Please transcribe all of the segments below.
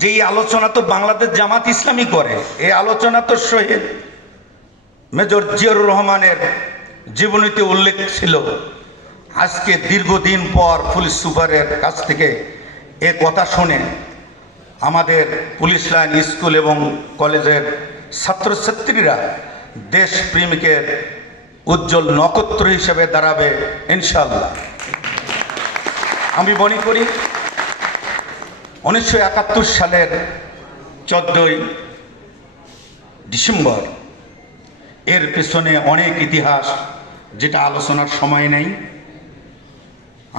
যে এই আলোচনা তো বাংলাদেশ জামাত ইসলামী করে, এই আলোচনা তো শহীদ মেজর জিয়াউর রহমানের জীবনীতে উল্লেখ ছিল। আজকে দীর্ঘদিন পর পুলিশ সুপারের কাছ থেকে এ কথা শুনে আমাদের পুলিশ লাইন স্কুল এবং কলেজের ছাত্রছাত্রীরা দেশ প্রেমিকের উজ্জ্বল নক্ষত্র হিসেবে দাঁড়াবে ইনশাল্লাহ আমি মনে করি উনিশশো একাত্তর সালের চোদ্দই ডিসেম্বর। এর পেছনে অনেক ইতিহাস যেটা আলোচনার সময় নেই।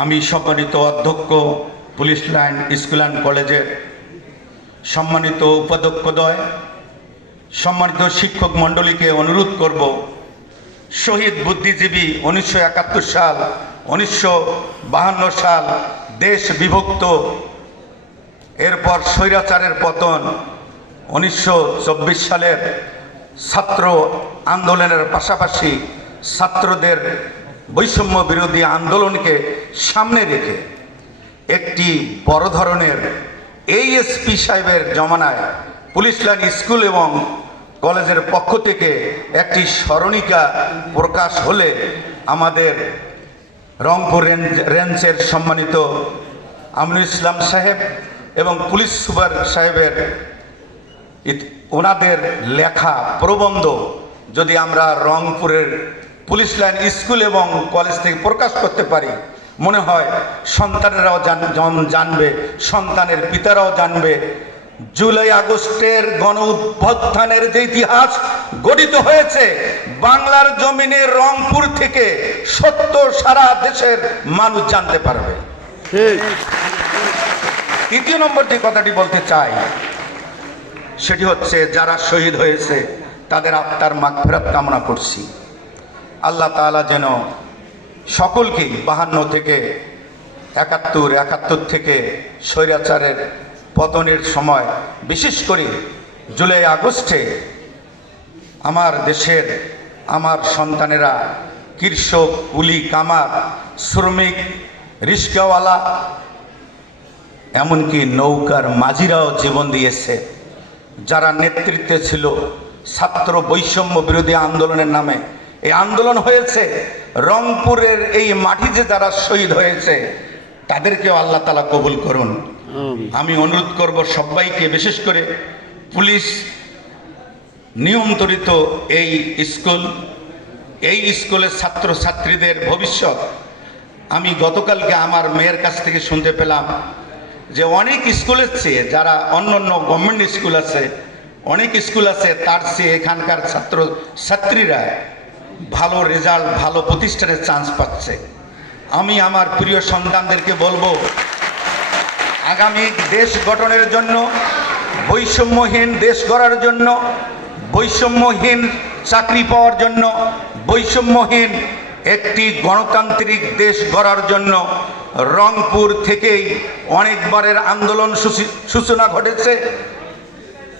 আমি সম্মানিত অধ্যক্ষ, পুলিশ লাইন, স্কুল অ্যান্ড কলেজের সম্মানিত উপাধ্যক্ষদয় সম্মানিত শিক্ষক মণ্ডলীকে অনুরোধ করব, শহীদ বুদ্ধিজীবী উনিশশো একাত্তর সাল, উনিশশো বাহান্ন সাল দেশ বিভক্ত এরপর স্বৈরাচারের পতন উনিশশো চব্বিশ সালের ছাত্র আন্দোলনের পাশাপাশি ছাত্রদের বৈষম্য বিরোধী আন্দোলনকে সামনে রেখে একটি বড় ধরনের এইএসপি সাহেবের জমানায় পুলিশ লাইন স্কুল এবং কলেজের পক্ষ থেকে একটি স্মরণিকা প্রকাশ হলে আমাদের রংপুর রেঞ্জ রেঞ্জের সম্মানিত আমিনুল ইসলাম সাহেব এবং পুলিশ সুপার সাহেবের ওনাদের লেখা প্রবন্ধ যদি আমরা রংপুরের পুলিশ লাইন স্কুল এবং কলেজ থেকে প্রকাশ করতে পারি, মনে হয় সন্তানেরাও জান- জানবে, সন্তানের পিতারাও জানবে, জুলাই আগস্টের গণ উত্থানের যে ইতিহাস গঠিত হয়েছে, বাংলার জমিনে রংপুর থেকে সত্য সারা দেশের মানুষ জানতে পারবে। ঠিক। তৃতীয় নম্বর যে কথাটি বলতে চাই। সেটি হচ্ছে, যারা শহীদ হয়েছে, তাদের আত্মার মাগফেরাত কামনা করছি। আল্লাহ তাআলা যেন সকলকেই বাহান্ন থেকে একাত্তর একাত্তর থেকে স্বৈরাচারের পতনের সময়, বিশেষ করে জুলাই, আগস্টে আমার দেশের আমার সন্তানেরা কৃষক, কুলি, কামার, শ্রমিক, রিস্কাওয়ালা এমনকি নৌকার মাঝিরাও জীবন দিয়েছে। যারা নেতৃত্বে ছিল ছাত্র বৈষম্য বিরোধী আন্দোলনের নামে এই আন্দোলন হয়েছে। রংপুরের এই মাটিতে যারা শহীদ হয়েছে তাদেরকেও আল্লাহ তালা কবুল করুন। আমি অনুরোধ করব সবাইকে বিশেষ করে পুলিশ নিয়ন্ত্রিত এই স্কুল এই স্কুলের ছাত্র ছাত্রীদের ভবিষ্যৎ। আমি গতকালকে আমার মেয়ের কাছ থেকে শুনতে পেলাম যে অনেক স্কুলের চেয়ে যারা অন্য অন্য গভর্নমেন্ট স্কুল আছে, অনেক স্কুল আছে, তার চেয়ে এখানকার ছাত্র ছাত্রীরা ভালো রেজাল্ট ভালো প্রতিষ্ঠানের চান্স পাচ্ছে। আমি আমার প্রিয় সন্তানদেরকে বলব, আগামী দেশ গঠনের জন্য, বৈষম্যহীন দেশ গড়ার জন্য, বৈষম্যহীন চাকরি পাওয়ার জন্য, বৈষম্যহীন একটি গণতান্ত্রিক দেশ গড়ার জন্য রংপুর থেকেই অনেকবারের আন্দোলন সূচনা ঘটেছে।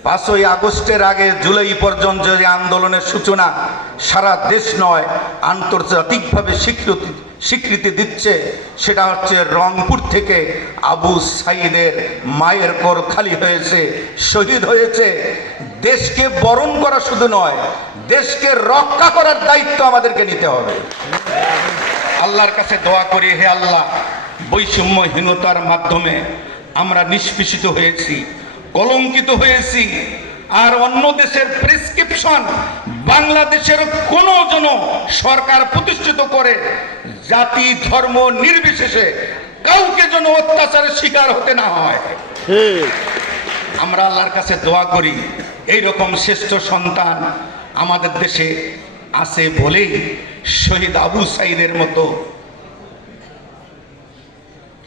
পাঁচই আগস্টের আগে জুলাই পর্যন্ত যে আন্দোলনের সূচনা সারা দেশ নয়, আন্তর্জাতিকভাবে স্বীকৃতি স্বীকৃতি দিচ্ছে, সেটা হচ্ছে রংপুর থেকে আবু সাইদের মায়ের কোর খালি হয়েছে, শহীদ হয়েছে। দেশকে বরণ করা শুধু নয়, দেশকে রক্ষা করার দায়িত্ব আমাদেরকে নিতে হবে। আল্লাহর কাছে দোয়া করি, হে আল্লাহ বৈষম্যহীনতার মাধ্যমে আমরা নিষ্পেষিত হয়েছি কলঙ্কিত হয়েছি। আর অন্য দেশের প্রেসক্রিপশন বাংলাদেশের কোনো জন সরকার প্রতিষ্ঠিত করে জাতি ধর্ম নির্বিশেষে কাউকে যেন অত্যাচারের শিকার হতে না হয়। আমরা আল্লাহর কাছে দোয়া করি এই রকম শ্রেষ্ঠ সন্তান আমাদের দেশে আছে বলেই শহীদ আবু সাইদের মতো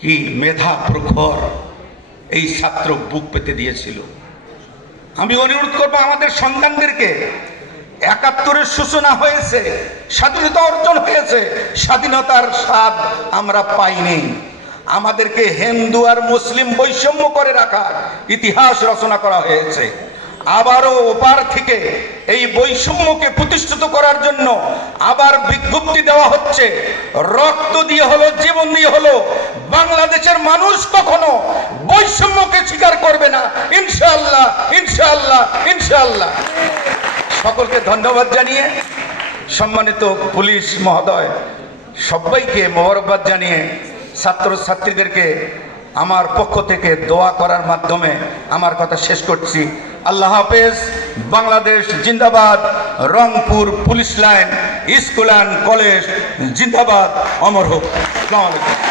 কি মেধা প্রখর এই ছাত্র বুক পেতে দিয়েছিল। আমি অনুরোধ করব আমাদের সন্তানদেরকে, একাত্তরের সূচনা হয়েছে, স্বাধীনতা অর্জন হয়েছে, স্বাধীনতার স্বাদ আমরা পাইনি। আমাদেরকে হিন্দু আর মুসলিম বৈষম্য করে রাখার ইতিহাস রচনা করা হয়েছে। আবারও ওপার থেকে এই বৈষম্যকে প্রতিষ্ঠিত করার জন্য আবার বিজ্ঞপ্তি দেওয়া হচ্ছে, রক্ত দিয়ে হলো, জীবন দিয়ে হলো বাংলাদেশের মানুষ কখনো বৈষম্যকে স্বীকার করবে না। ইনশাল্লাহ ইনশাআল্লাহ ইনশাআল্লাহ। সকলকে ধন্যবাদ জানিয়ে সম্মানিত পুলিশ মহোদয়, সবাইকে মোবারকবাদ জানিয়ে ছাত্রছাত্রীদেরকে আমার পক্ষ থেকে দোয়া করার মাধ্যমে আমার কথা শেষ করছি। আল্লাহ হাফেজ, বাংলাদেশ জিন্দাবাদ, Rangpur police line, school and college, জিন্দাবাদ, অমর হোক। আলাইকুম।